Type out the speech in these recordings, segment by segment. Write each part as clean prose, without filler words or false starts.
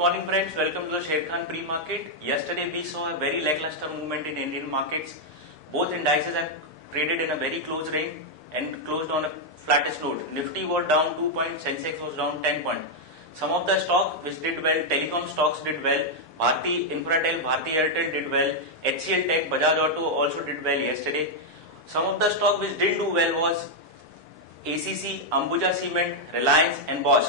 morning friends, welcome to the Sharekhan pre-market. Yesterday we saw a very lackluster movement in Indian markets. Both indices have traded in a very close range and closed on a flattish note. Nifty was down 2 points, Sensex was down 10 points. Some of the stocks which did well, telecom stocks did well, Bharti Infratel, Bharti Airtel did well, HCL Tech, Bajaj Auto also did well yesterday. Some of the stocks which didn't do well was ACC, Ambuja Cement, Reliance and Bosch.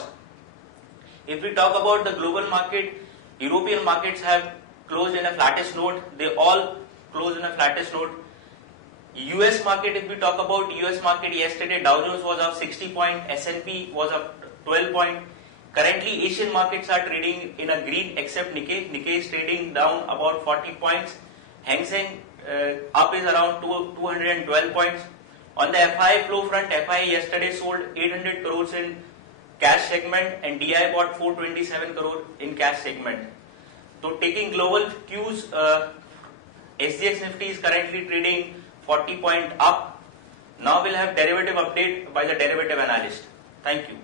If we talk about the global market, European markets have closed in a flattish note. They all closed in a flattish note. US market, if we talk about US market yesterday, Dow Jones was up 60 points, S&P was up 12 points. Currently, Asian markets are trading in a green except Nikkei. Nikkei is trading down about 40 points. Hang Seng up is around 212 points. On the FI flow front, FI yesterday sold 800 crores in cash segment and DI bought 427 crore in cash segment. So taking global cues, SGX Nifty is currently trading 40 point up. Now we'll have derivative update by the derivative analyst. Thank you.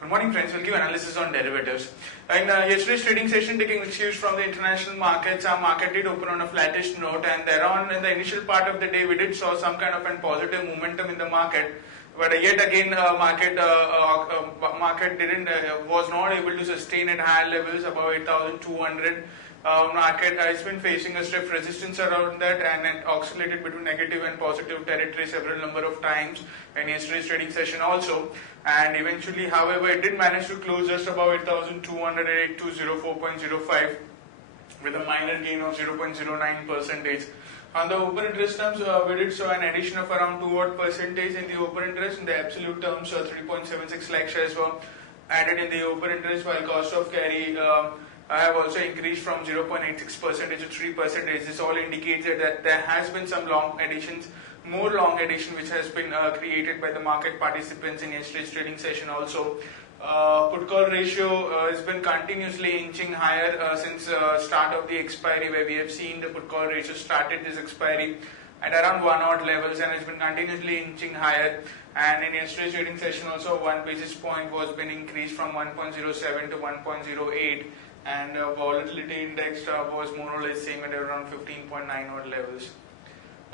Good morning friends, we'll give analysis on derivatives. In yesterday's trading session, taking cues from the international markets, our market did open on a flattish note, and thereon in the initial part of the day we did saw some kind of a positive momentum in the market. But yet again, market was not able to sustain at higher levels above 8,200. Market has been facing a stiff resistance around that, and it oscillated between negative and positive territory several number of times in yesterday's trading session also. And eventually, however, it did manage to close just above 8,200 at 8204.05 with a minor gain of 0.09%. On the open interest terms, we did saw an addition of around 2% in the open interest. In the absolute terms, 3.76 lakh shares were added in the open interest, while cost of carry have also increased from 0.86% to 3%. This all indicates that there has been some long additions, more long addition which has been created by the market participants in yesterday's trading session also. Put call ratio has been continuously inching higher since start of the expiry, where we have seen the put call ratio started this expiry at around 1 odd levels and has been continuously inching higher. And in yesterday's trading session also 1 basis point was been increased from 1.07 to 1.08, and volatility index was more or less same at around 15.9 odd levels.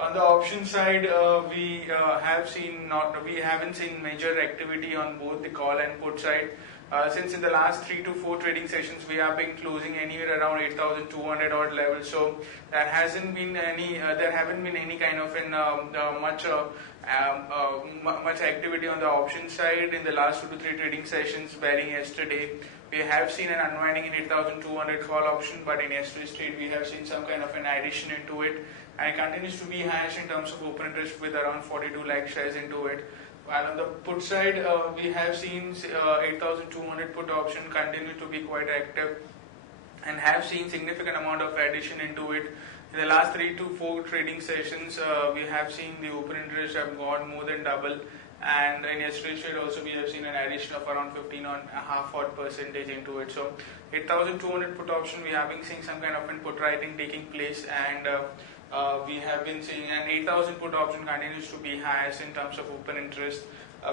On the option side, we haven't seen major activity on both the call and put side. Since in the last 3 to 4 trading sessions, we have been closing anywhere around 8,200 odd levels. So there haven't been any kind of much activity on the option side in the last 2 to 3 trading sessions. Barring yesterday, we have seen an unwinding in 8,200 call option, but in yesterday's trade, we have seen some kind of an addition into it, and it continues to be highest in terms of open interest with around 42 lakh shares into it. While on the put side, we have seen 8,200 put option continue to be quite active and have seen significant amount of addition into it. In the last 3 to 4 trading sessions, we have seen the open interest have gone more than double, and in yesterday's trade also we have seen an addition of around 15.5% into it. So 8,200 put option, we have been seeing some kind of an put writing taking place, and we have been seeing an 8,000 put option continues to be highest in terms of open interest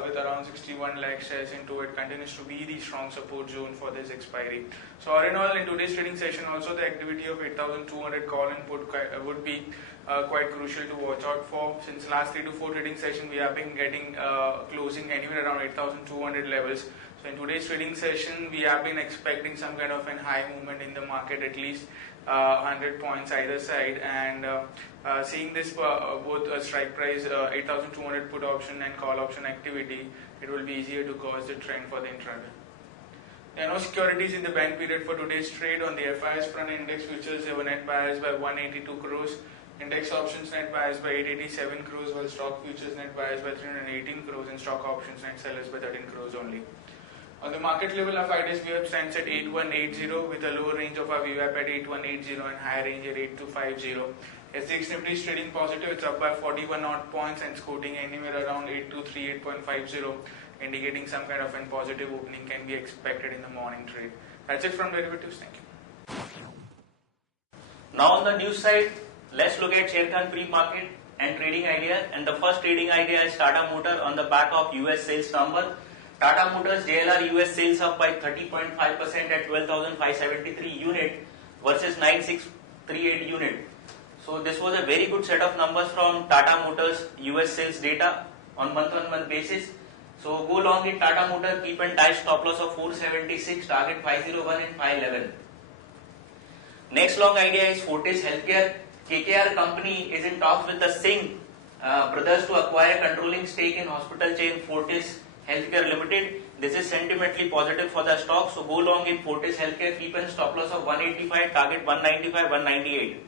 with around 61 lakh shares into it, continues to be the strong support zone for this expiry. So all in all, in today's trading session also the activity of 8,200 call and put would be quite crucial to watch out for. Since last 3 to 4 trading session, we have been getting closing anywhere around 8,200 levels. So in today's trading session, we have been expecting some kind of an high movement in the market, at least 100 points either side, and seeing this both strike price 8,200 put option and call option activity, it will be easier to cause the trend for the intraday. There are no securities in the bank period for today's trade. On the FIS front, index futures have net buyers by 182 crores, index options net buyers by 887 crores, while stock futures net buyers by 318 crores and stock options net sellers by 13 crores only. On the market level, our 5 days VWAP stands at 8180 with a lower range of our VWAP at 8180 and higher range at 8250. SGX Nifty is trading positive, it's up by 41 odd points and quoting anywhere around 8238.50, indicating some kind of a positive opening can be expected in the morning trade. That's it from derivatives. Thank you. Now on the news side, let's look at Sharekhan pre-market and trading idea. And the first trading idea is Tata Motor on the back of US sales number. Tata Motors JLR US sales up by 30.5% at 12,573 unit versus 9,638 unit. So this was a very good set of numbers from Tata Motors US sales data on month-on-month basis. So go long in Tata Motors, keep and tie stop loss of 476, target 501 and 511. Next long idea is Fortis Healthcare. KKR company is in talks with the Singh brothers to acquire controlling stake in hospital chain Fortis Healthcare Limited. This is sentimentally positive for the stock. So go long in Fortis Healthcare, keep and stop loss of 185, target 195, 198.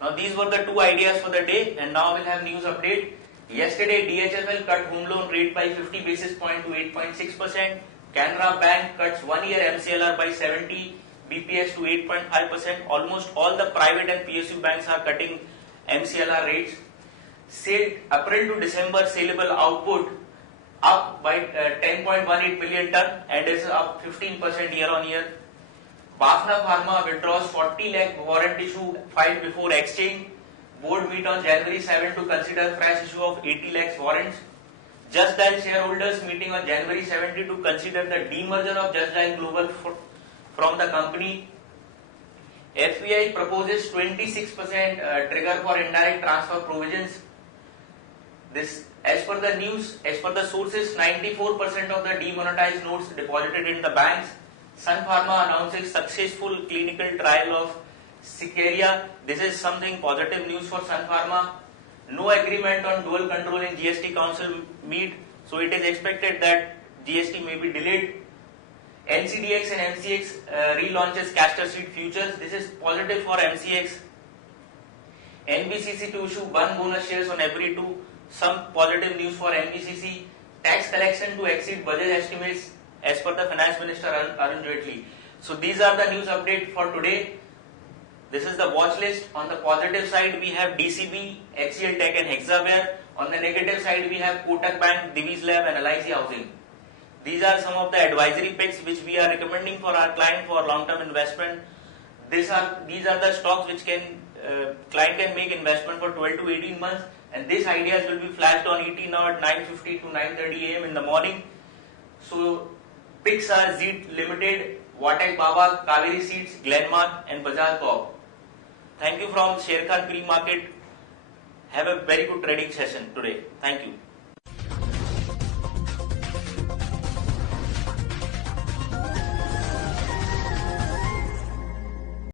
Now these were the two ideas for the day, and now we'll have news update. Yesterday DHFL cut home loan rate by 50 basis point to 8.6%. Canara Bank cuts 1 year MCLR by 70 BPS to 8.5%. Almost all the private and PSU banks are cutting MCLR rates. April to December saleable output up by 10.18 million ton and is up 15% year on year. Bafna Pharma withdraws 40 lakh warrant issue filed before exchange. Board meet on January 7 to consider fresh issue of 80 lakhs warrants. Just Dial shareholders meeting on January 70 to consider the demerger of Just Dial Global from the company. FPI proposes 26% trigger for indirect transfer provisions. This, as per the news, as per the sources, 94% of the demonetized notes deposited in the banks. Sun Pharma announces successful clinical trial of Sicaria. This is something positive news for Sun Pharma. No agreement on dual control in GST Council meet, so it is expected that GST may be delayed. NCDX and MCX relaunches castor seed futures. This is positive for MCX. NBCC to issue 1 bonus shares on every 2. Some positive news for NBCC. Tax collection to exceed budget estimates as per the Finance Minister Arun Jaitley. So these are the news update for today. This is the watch list. On the positive side, we have DCB, HCL Tech and Hexaware. On the negative side, we have Kotak Bank, Divi's Lab and LIC Housing. These are some of the advisory picks which we are recommending for our client for long-term investment. These are the stocks which client can make investment for 12 to 18 months, and these ideas will be flashed on ET now at 9:50 to 9:30 AM in the morning. So picks are Zeet Limited, Vatek Baba, Kaveri Seeds, Glenmark and Bajaj Corp. Thank you from Sharekhan Pre-Market. Have a very good trading session today. Thank you.